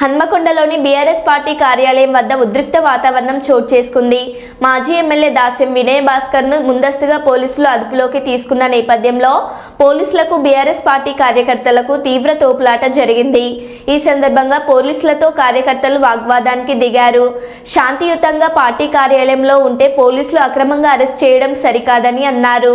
హన్మకొండలోని BRS party కార్యాలయం వద్ద ఉద్రిక్త వాతావరణం చోటు చేసుకుంది. మాజీ ఎమ్మెల్యే దాస్యం వినయ్ భాస్కర్ను ముందస్తుగా పోలీసులు అదుపులోకి తీసుకున్న నేపథ్యంలో పోలీసులకు బీఆర్ఎస్ పార్టీ కార్యకర్తలకు తీవ్ర తోపులాట జరిగింది. ఈ సందర్భంగా పోలీసులతో కార్యకర్తలు వాగ్వాదానికి దిగారు. శాంతియుతంగా పార్టీ కార్యాలయంలో ఉంటే పోలీసులు అక్రమంగా అరెస్ట్ చేయడం సరికాదని అన్నారు.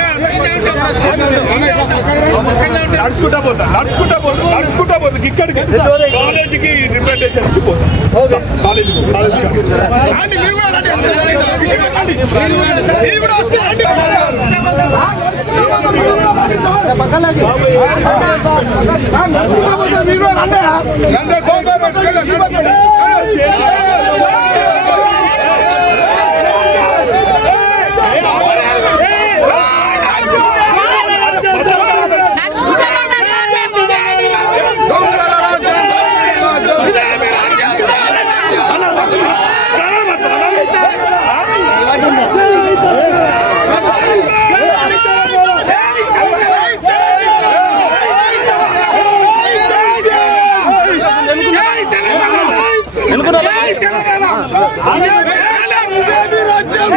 నడుచుకుంటా పోతా నడుచుకుంటా పోతా నడుచుకుంటా పోతా ఇక్కడికి. కాలేజీకి రిప్రజెంటేషన్ ఇచ్చి పోతా. కాలేజీకి తెలంగాణ రాజ్యం